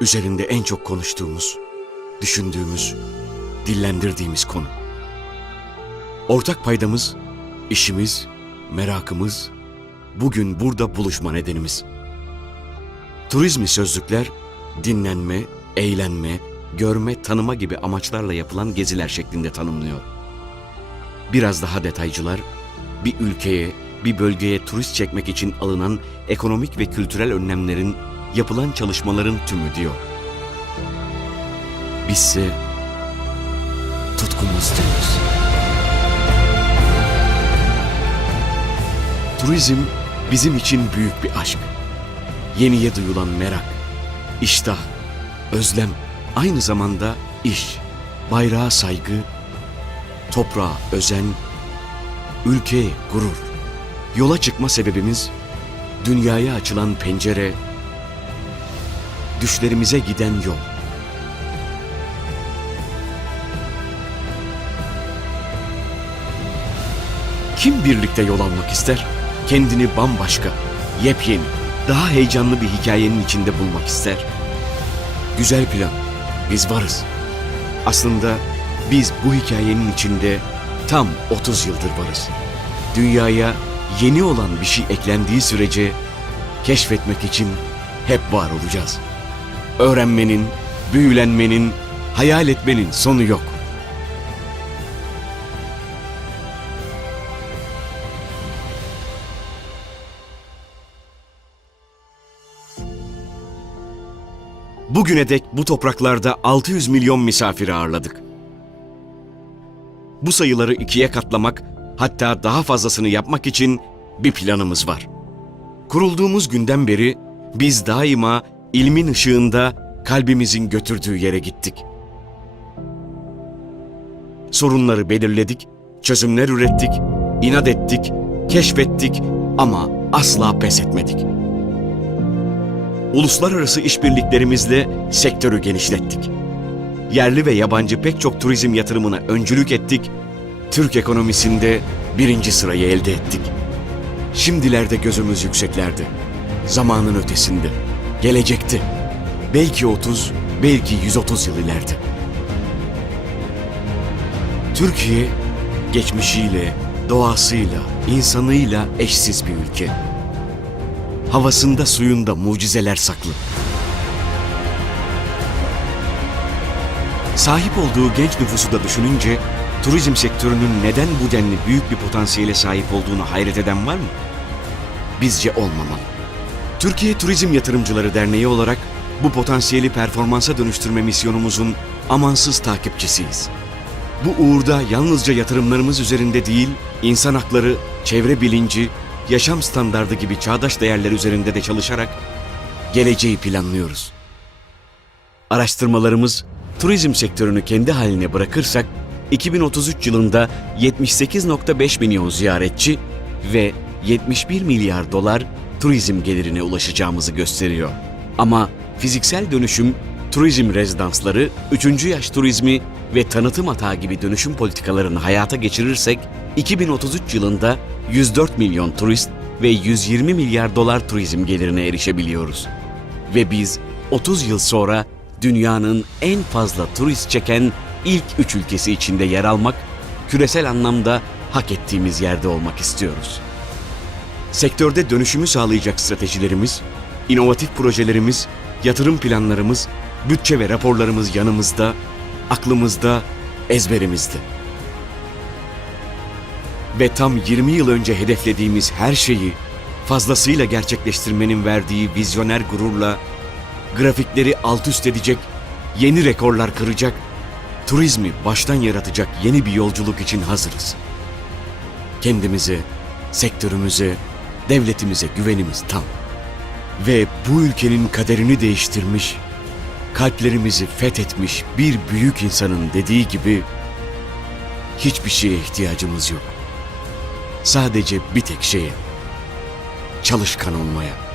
Üzerinde en çok konuştuğumuz, düşündüğümüz, dillendirdiğimiz konu. Ortak paydamız, işimiz, merakımız, bugün burada buluşma nedenimiz. Turizmi sözlükler, dinlenme, eğlenme, görme, tanıma gibi amaçlarla yapılan geziler şeklinde tanımlıyor. Biraz daha detaycılar, bir ülkeye, bir bölgeye turist çekmek için alınan ekonomik ve kültürel önlemlerin, yapılan çalışmaların tümü diyor. Bizse tutkumuz diyoruz. Turizm bizim için büyük bir aşk. Yeniye duyulan merak, iştah, özlem, aynı zamanda iş, bayrağa saygı, toprağa özen, ülkeye gurur. Yola çıkma sebebimiz dünyaya açılan pencere, düşlerimize giden yol. Kim birlikte yol almak ister? Kendini bambaşka, yepyeni, daha heyecanlı bir hikayenin içinde bulmak ister. Güzel plan. Biz varız. Aslında biz bu hikayenin içinde tam 30 yıldır varız. Dünyaya yeni olan bir şey eklendiği sürece keşfetmek için hep var olacağız. Öğrenmenin, büyülenmenin, hayal etmenin sonu yok. Bugüne dek bu topraklarda 600 milyon misafiri ağırladık. Bu sayıları ikiye katlamak, hatta daha fazlasını yapmak için bir planımız var. Kurulduğumuz günden beri biz daima ilmin ışığında kalbimizin götürdüğü yere gittik. Sorunları belirledik, çözümler ürettik, inat ettik, keşfettik ama asla pes etmedik. Uluslararası işbirliklerimizle sektörü genişlettik. Yerli ve yabancı pek çok turizm yatırımına öncülük ettik. Türk ekonomisinde birinci sırayı elde ettik. Şimdilerde gözümüz yükseklerde. Zamanın ötesinde. Gelecekte. Belki 30, belki 130 yıl ileride. Türkiye, geçmişiyle, doğasıyla, insanıyla eşsiz bir ülke. Havasında suyunda mucizeler saklı. Sahip olduğu genç nüfusu da düşününce turizm sektörünün neden bu denli büyük bir potansiyele sahip olduğunu hayret eden var mı? Bizce olmamalı. Türkiye Turizm Yatırımcıları Derneği olarak bu potansiyeli performansa dönüştürme misyonumuzun amansız takipçisiyiz. Bu uğurda yalnızca yatırımlarımız üzerinde değil, insan hakları, çevre bilinci, yaşam standardı gibi çağdaş değerler üzerinde de çalışarak geleceği planlıyoruz. Araştırmalarımız turizm sektörünü kendi haline bırakırsak 2033 yılında 78.5 milyon ziyaretçi ve 71 milyar dolar turizm gelirine ulaşacağımızı gösteriyor. Ama fiziksel dönüşüm, turizm rezidansları, üçüncü yaş turizmi ve tanıtım atağı gibi dönüşüm politikalarını hayata geçirirsek 2033 yılında 104 milyon turist ve 120 milyar dolar turizm gelirine erişebiliyoruz. Ve biz 30 yıl sonra dünyanın en fazla turist çeken ilk üç ülkesi içinde yer almak, küresel anlamda hak ettiğimiz yerde olmak istiyoruz. Sektörde dönüşümü sağlayacak stratejilerimiz, inovatif projelerimiz, yatırım planlarımız, bütçe ve raporlarımız yanımızda, aklımızda, ezberimizde. Ve tam 20 yıl önce hedeflediğimiz her şeyi fazlasıyla gerçekleştirmenin verdiği vizyoner gururla grafikleri alt üst edecek, yeni rekorlar kıracak, turizmi baştan yaratacak yeni bir yolculuk için hazırız. Kendimize, sektörümüze, devletimize güvenimiz tam. Ve bu ülkenin kaderini değiştirmiş, kalplerimizi fethetmiş bir büyük insanın dediği gibi hiçbir şeye ihtiyacımız yok. Sadece bir tek şeye. Çalışkan olmaya.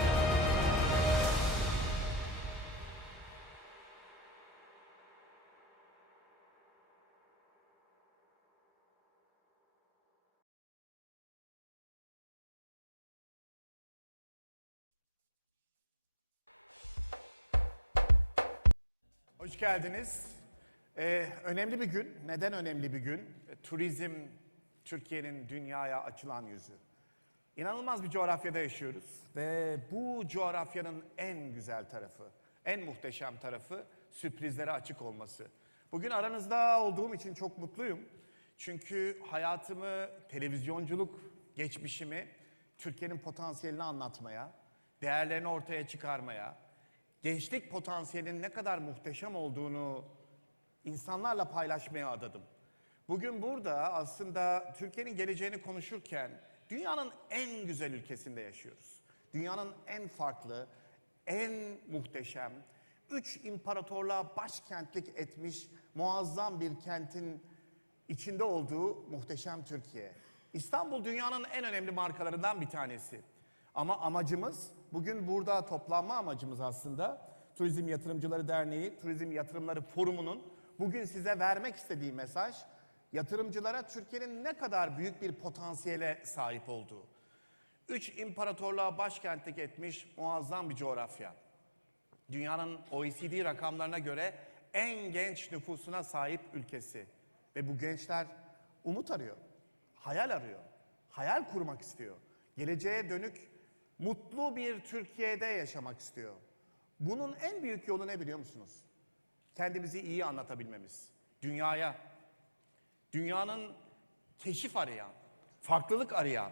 Hoş geldiniz. Ee, önemli bir gün. Neden önemli bir gün? E, Turizm Türkiye'nin dünyaya açılan yüzü. İnanılmaz bir coğrafyada yaşıyoruz ve bu coğrafyanın en güzel tarafı, en muhteşem tarafı sürprizlere açık olması. Bugün aranızda olduğum için çok mutluyum. Çünkü hayatımı, televizyonculuk geçmişimi Türkiye'nin potansiyelini anlatmaya, değerlerini ortaya çıkarmaya, gençlik potansiyelinin ne kadar muhteşem olduğunu insanlarla paylaşmaya adadım. Bugün burada aslında Türkiye'nin geleceğini konuşurken dünyanın en güzel ülkesinde yaşıyoruz. Dünyanın en farklı, en muhteşem, üç imparatorluğa başkentlik etmiş muazzam bir kentin içinde olduğu muhteşem Türkiye. İstanbul dünyanın en önemli markalarından bir tanesi. Ama amacımız, bugün burada toplanma amacımız aslında Turizm Yatırımcıları Derneği, Turizm Yatırımları Forumu'nun bugün size vermek istediği mesaj, yatırımcılara Türkiye'nin ne kadar büyük bir potansiyele sahip olduğu. Üç imparatorluğa başkentlik etmiş muazzam bir coğrafya. Dünyanın OECD rakamlarına göre en genç nüfusuna sahip ülkesi. Ve bu gençler umut arıyor, hayal arıyor, hayal kurmak istiyor. Geleceğe dönük mutlu bir Türkiye'de yaşamak istiyor. Bunun en büyük yolu ne biliyor musunuz? Kendimizi iyi anlatabilmemiz. Dünyaya, dünyanın keşif arayan, farklılık arayan,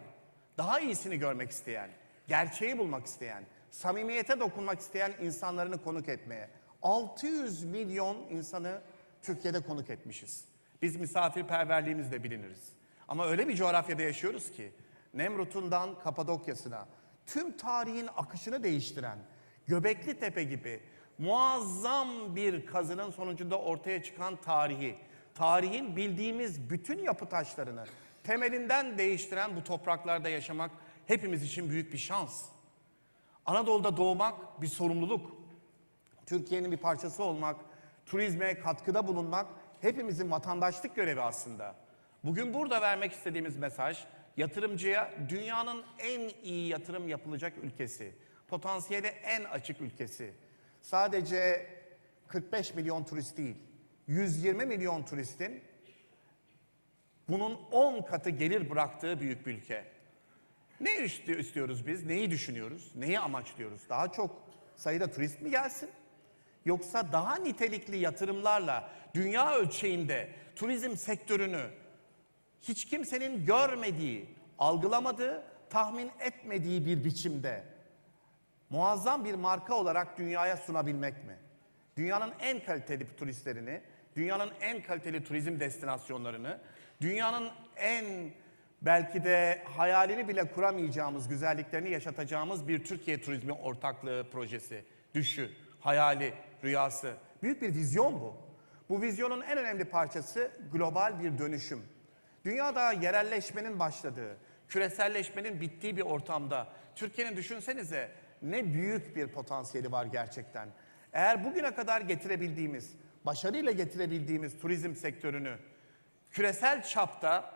daha iyisini görmek isteyen, gerçeği bulmak isteyen, samimiyete dokunmak isteyen insanlarını konuk etmeye. 600 milyon insanı Türkiye'de konuk etmişiz. Biz misafirperverliğimizle biliniriz. Ama öyle bir coğrafyada yaşıyoruz ki Nemrut'undan Kapadokya'sına tüm tarihin akışını değiştiren Göbekli Tepe gibi muazzam bir kazının sonucunda ortaya çıkan tarihi, tarihin bildiğimiz bütün yapı taşlarını temelinden değiştiren bu topraklarda yaşamak hepimiz için büyük bir şans. Anadolu'da doğmak bir sorumluluk. Türkiye'nin bir parçası olmak, turizme katkıda bulunmak hepimizin vatandaşlık görevi aslında. Bugün burada vermek istediğimiz mesaj yatırımcıya dünyanın en iyi yatırım yapılacak ülkesi, potansiyeli en açık ülkesi. Sadece 45 milyon turist değil, 120 milyon turistin bunun 10 katı gelir bıraktığı büyük bir ülke. Ne isti- istiyoruz biz? Neyi düşünüyoruz? Neyi amaçlıyoruz? Daha çok sayıda turist mi gelsin? Yoksa daha nitelikli yatırımlarla dünya ölçeğinde turizm sektörünü hiç kimsenin görmediği, algılamadığı, tahmin etmediği bir biçimde muazzam bir marka olarak dünyaya sunabilmek mi? Dünyanın en kaliteli turistlerini, dünyanın en kaliteli turizm destinasyonlarını, dünyanın en belki de hayalini bile kuramayacağımız güzelliklerini yaşatacağımız bir Türkiye turizmi ortaklığı projesi, düşü, hayali, rüyası. Büyük bir vizyon bu. Bu vizyonun en önemli parçası global bir dönüşüm. Dünyada yerelleşmenin başladığı, küreselleşmenin bittiği bir ortamda Türkiye'nin düşünsenize ne büyük bir potansiyeli var gerçekten. Eğer bugüne kadar getirebildiğimiz, başarıyla getirebildiğimiz turizm sektörünü küresel çapta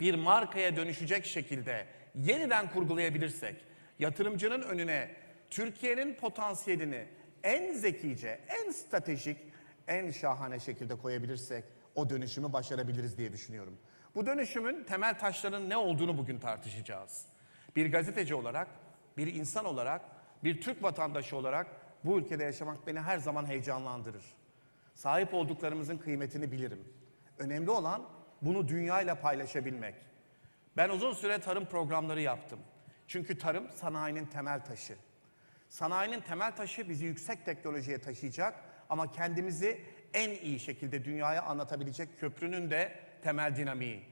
bir markaya dönüşecek şekilde yeniden kurgulayabilirsek, yatırımcının önüne Türkiye'nin potansiyelini en zekice, en stratejik, en şahane şekilde koyabilirsek o dönüşümü başarabiliriz diye düşünüyorum. Bu dönüşümün temel taşlarının ne olduğunu bugün tartışacağız. Bir gazeteci olarak, bir insan olarak, bir Türk vatandaşı olarak bu ülkede yaşamak beni her zaman heyecanlandırır. Sahip olduklarımızın kıymetini bilirim. Önemli olan bunu dünyayla paylaşabilmek. Ben uzun süre tarım programları yaptım. Çünkü tarım sanayinin temel taşı. Sanayinin temel taşı bizi yüksek teknolojiye taşıyacak ama kendimizi en iyi şekilde dünyaya anlatabilecek köprünün de temel dinamiği.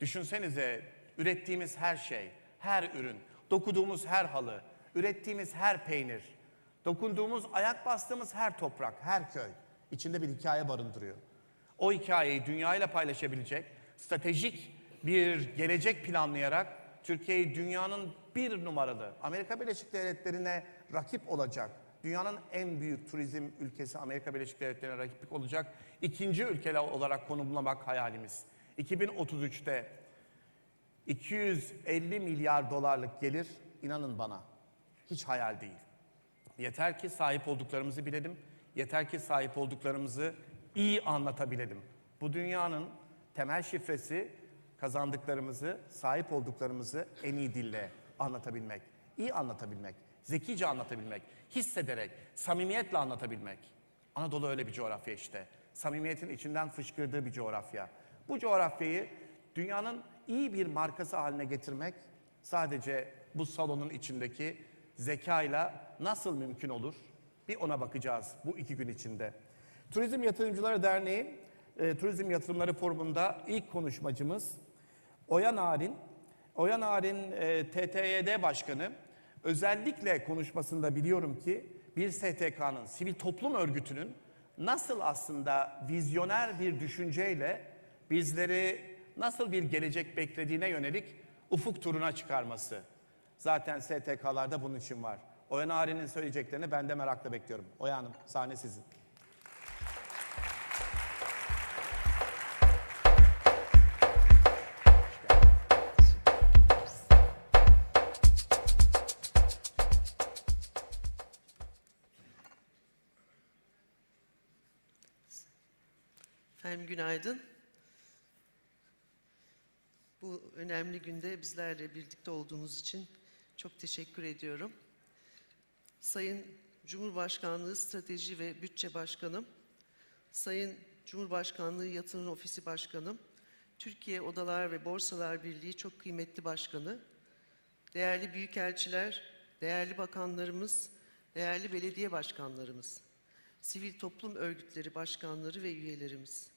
Düşünsenize ürettiğimiz her şey, her ürün, dokuduğumuz her halı, ürettiğimiz her peynir, dokunduğumuz, ayak bastığımız her toprak, her köy içinde bir hikaye barındırıyor. O hikayeyi dünyayla paylaşabilecek, stratejik bir gelecek planlayarak Türkiye'yi dünyanın bir numaralı Amerika Birleşik Devletleri'ne rakip olacak, dünyanın en büyük turizm ülkesi Amerika Birleşik Devletleri'ne rakiplik olacak ikinci ülke olarak konumlamak hayalimiz. 2033'te 250 milyar dolarlık gelir inanın bana hiç hayal değil. Yeter ki sahip olduklarımızı bilelim, Yeter ki sahip olduklarımızı iyi anlatabilelim. Bu dünyanın temel şifresi kazandıklarımızı, sahip olduklarımızı en iyi dille anlatabilmek, iyi anlatabilmek, zekice anlatabilmek, hissederek, samimiyetle anlatabilmek. Anadolu öyle bir coğrafya işte. Samimiyetin içinden fışkırdığı bir coğrafya. Bu coğrafyayı dünyanın iyi bir markası haline getirmek sadece bu salonun içindeki zekayla nasıl mümkün olur? Bir ona bakacağız bu iki gün içinde. Turizm Yatırımcıları Derneği e, Turizm Yatırımları Forumu'nda ilk konuşmacımız Oya Narin. Oya Narin e, TTYD Başkanı. Özellikle konuşmasında biliyorum ki bir STK'nın, sivil toplum örgütünün nasıl aslında vizyoner bir düşünceyle bizleri nasıl bir gelecek beklediğine yönelik ufuk turuna çıkarması. Zaten STK'larda bunun için var. Oya Narin'in söyleyeceklerini ben de merakla bekliyorum. Oya Hanım sahne sizin. Efendim günaydın. Bu önemli günde bizlerle birlikte olduğunuz için çok teşekkür ediyorum. Sayın Cumhurbaşkanlığı Strateji ve Bütçe Başkanım, Sayın Cumhurbaşkanlığı Yatırım Ofisi Başkanım, Türkiye Odalar ve Borsalar Birliği çok kıymetli başkanı, değerli büyükelçiler, değerli bakanlarımız, değerli belediye başkanlarımız, sivil toplum örgütleri başkanları ve üyelerimiz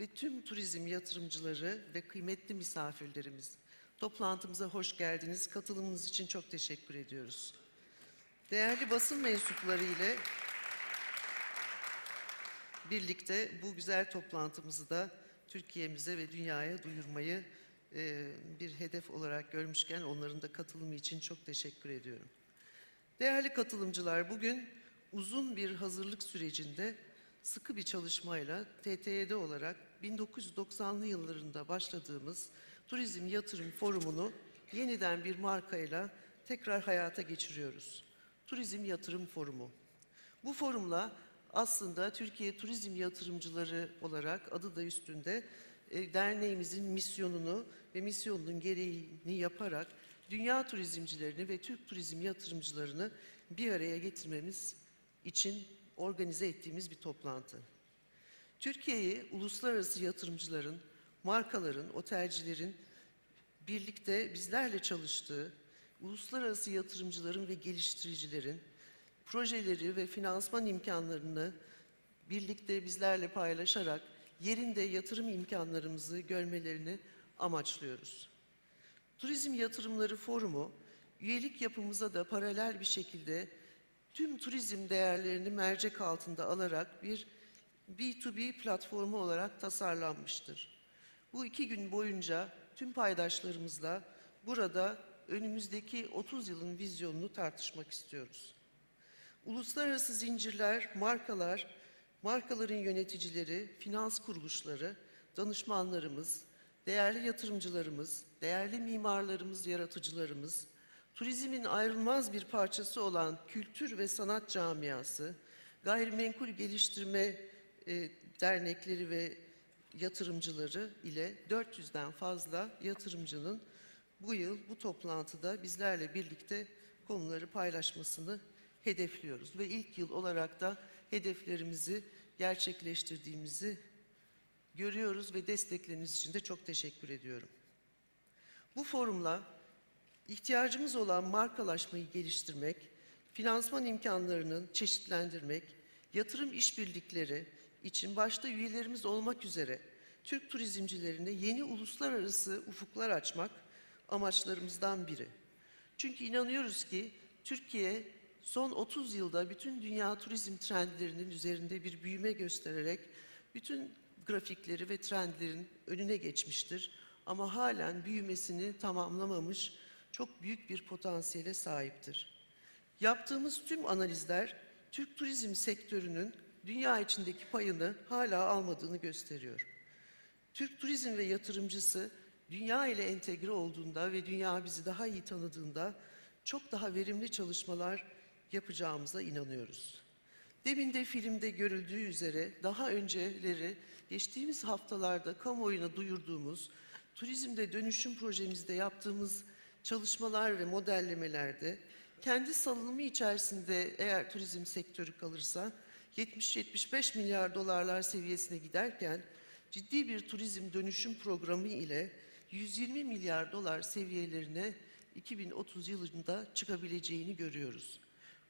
ve tüm turizm yatırımcıları ve kıymetli misafirlerimiz. Toplantımıza hoş geldiniz. Katılımınız için çok teşekkür ediyoruz. Değerli basın mensupları ile birlikte bu güzel toplantımızı da Türkiye'mize ve dünyaya duyurmayı e, bir hedef olarak görmüşken onların da katılımı için çok teşekkür ediyorum. Değerli katılımcılar, bugün uzun bir hazırlık sürecinde sıkı bir çalışmayla TTYD olarak 1990'lı yıllarında başladığımız Turizm Yatırım Forumu'nu yeniden bir markayla tekrar hayata geçiriyoruz. Turizm Yatırım Forumu. Bu forumla aslında Türkiye Turizm Yatırımcıları olarak adı da üstünde e, derneğimizin misyonunu ve misyonunun gereğini yaparak dünya turizmcilerini ve Türk turizm yatırımcılarını bir araya getirmemiz için organize ettiğimiz bir toplantı. Türkiye'yi uluslararası yatırımcıların, markaların, otelcilerin birlikte bizlerle çalıştığı, uluslararası yatırımcıların ve geliştiricilerin projeleri ve finansman imkanlarını birlikte bizlerle paylaşarak yerinde yatırım imkanlarımızı görmelerini amaçlıyoruz. Turizm Yatırımları Forumu, üyelik yapımıza da paralel bir şekilde tüm turizm değerlerini mercek altında alarak bir B2B platformu olarak tasarlanmıştır. Bu iki gün boyunca tüm paydaşlarımızla burada önümüzdeki 30 yılın vizyonunu tartışmak istiyoruz. Uluslararası zincirler, markalar, markaların yöneticileri, finans kuruluşları, danışmanlarımız, değerli yatırımcılarımız, değerli mimarlarımız, yaratıcılarımız, turizmin ayrılmaz bir parçası olan kültür ve sanat camiası, gayrimenkul geliştirme e, dernekleri ve yatırımcıları ile 400'den fazla yatırımcının bu yıl bu toplantıda bizlerle birlikte konuları paylaşmasını hedefliyoruz ve ilk yıl olarak da hedeflerimizi gerçekleştirdiğimizi görüyoruz ve destekleriniz için de çok teşekkür ediyorum. Bu forumla ihtiyacımız olan markalaşmayı geliştirmek, finansman imkanlarının çeşitlendirmek, yatırım işbirlikleri için başta üyelerimiz olmak üzere Türk turizmcilerine yeni uluslararası ufuklar açmak amaçlarımızdan biri. Çünkü inanıyoruz ki Türkiye son 30 yılda bütün dünya turizm trendlerinin üzerinde bir büyüme göstererek bütün grafikleri ve trendlerin önüne geçmiştir. Ama halen büyümesini tamamlamamış çok büyük bir potansiyele sahiptir. Yaptığımız tüm analizler Türk turizm sektörünün dünya içindeki payını hala almadığını gösteriyor. Türk turizm ve yatırımcısı dünya ile entegre olduğunda ve dünya bizi daha iyi tanıdığında çok daha verimli çalışmalar yapacağımıza inanıyoruz. Demin de filmde görüldüğü üzere daha önceleri geçtiğimiz haftalarda kamuoyuna duyurduğumuz turizmde dönüşüm projemizde yaptığımız çalışmalar ve modellemelerde kendi salınımı içerisinde eğer turizm sektörü kalırsa 70-75 milyar dolarlar seviyesine giderken ciddi bir turizm dönüşüm programı ile 120 milyar dolar seviyelerine 2030 yılında çıkabileceğini görüyoruz.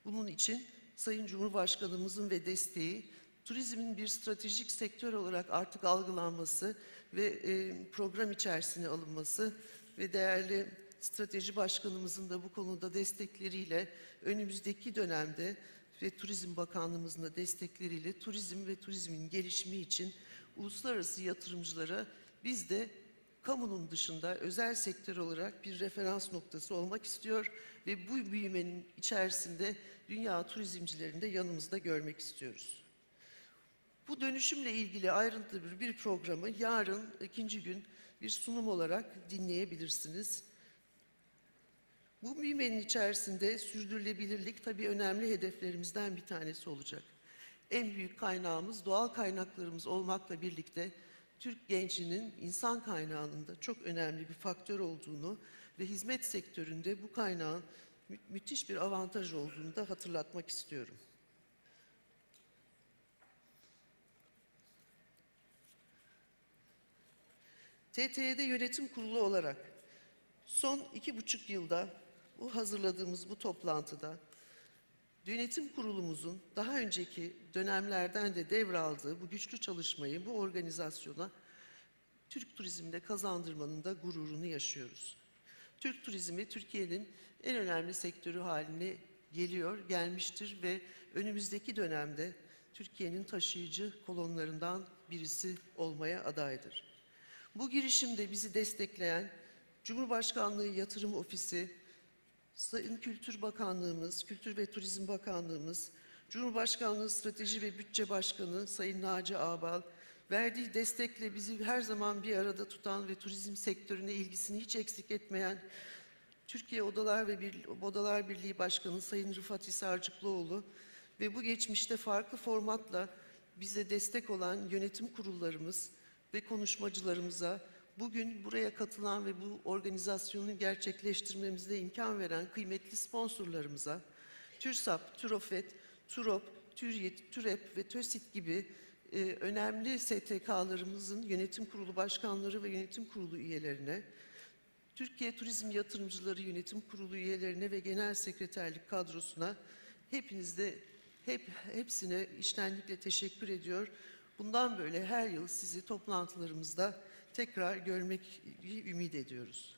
Bunun için Sayın Cumhurbaşkanımızın ve desteği turizmin bir stratejik sektör olarak artık algılanması ve e, program içerisine alınması ve değerli strateji başkanımızın da bu konuda destekleriyle önümüzdeki dönemde ve Turizm Bakanlığımızın da destekleriyle turizm ve turizmin gelişimi için uluslararası yatırımcılara biz de kamunun dışında özel sektör olarak bir referans noktası olmak istiyor ve bu büyümenin içerisinde dünya turizmcilerini de yanımızda görmek istiyoruz. Bu dönüşümle ilgili ayrıntılı bir, programı yarın ikinci gün bir sunum olarak dinleyebilirsiniz. Bu büyümenin içerisinde sürdürülebilirlik tabii önemli hedeflerimizden bir tanesi olacak. En büyük kaynağımız doğal kaynaklarımız olmakla birlikte Türk gencinin insan kaynağının da çok önemli bir faktör olduğunu ve hizmet sektöründe bu kaynağın mü- müthiş bir avantaj olduğunu da hatırlatmak istiyorum. TTY'de yönetim kurulu olarak son iki buçuk yılda bu hazırladığımız bu toplantıda yönetim kurulumuzun daha önceki dönemlerden de devraldığı bu güçlü çalışmayı bu organizasyona Türk turizminde kazandırmanın da gururunu yaşıyoruz. Türk turizmi Türkiye'nin en önemli sektörü haline geliyor, gelmiştir ve önümüzdeki dönemde Türkiye'nin taşıyıcı kolonlarından birisi olmaya adaydır. Bu girişimde bizi destekleyen Cumhurbaşkanlığı Yatırım Ofisi, Sayın Kültür Bakanlığımız, Kültür ve Turizm Bakanlığımız, Cumhurbaşkanlığı Strateji ve Bütçe Başkanı Sayın Naci Ağbal, verdiği destekle bizi her zaman bir arada tutan ve turizm sektörüne ilgisini hiç eksik etmeyen Türkiye Odalar ve Bir- Odalar Birliği Başkanı Sayın Rıfat Hisarcıklıoğlu ve bu geçmişte farklı formatla bize destek olan yönetim kurullarımız ve konuşmacılarımıza bugün buraya katılan ve bu organizasyonu gerçekleştirmemizde imkan veren kıymetli sponsorlarımıza TÜRSAP, TÜROFET, TUROP, TÜRYET, TÜREP ve TÖSİT gibi e, önemli STK'larımızın yönetim kurulu başkanları ve yönetim kurulu üyelerine, Türkiye Turizm Yatırımcıları Yönetim Kurulu üyelerine ve genel sekreterlik kadrosuna hepinizde hep hepsine içtenlikle teşekkür ediyor. Bundan böyle her yıl sizi toplantılarımızda tekrar görmek ümit ediyoruz.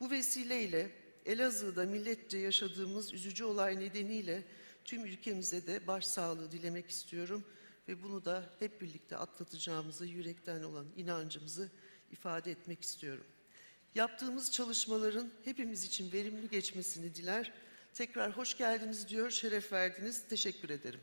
Bu vesileyle Elazığ'da milletçe yaşadığımız üzücü olay nedeniyle tüm ülkemize de başsağlığı dilemek istiyorum ve bunu da hep birlikte atlatacağımızı yürekten olan inancımızı ifade etmek istiyorum. Yaptığımız çalışmaların hepimiz için verimli geçmesini diler. Tekrar hoş geldiniz diyor, şeref verdiniz. Teşekkür ederim.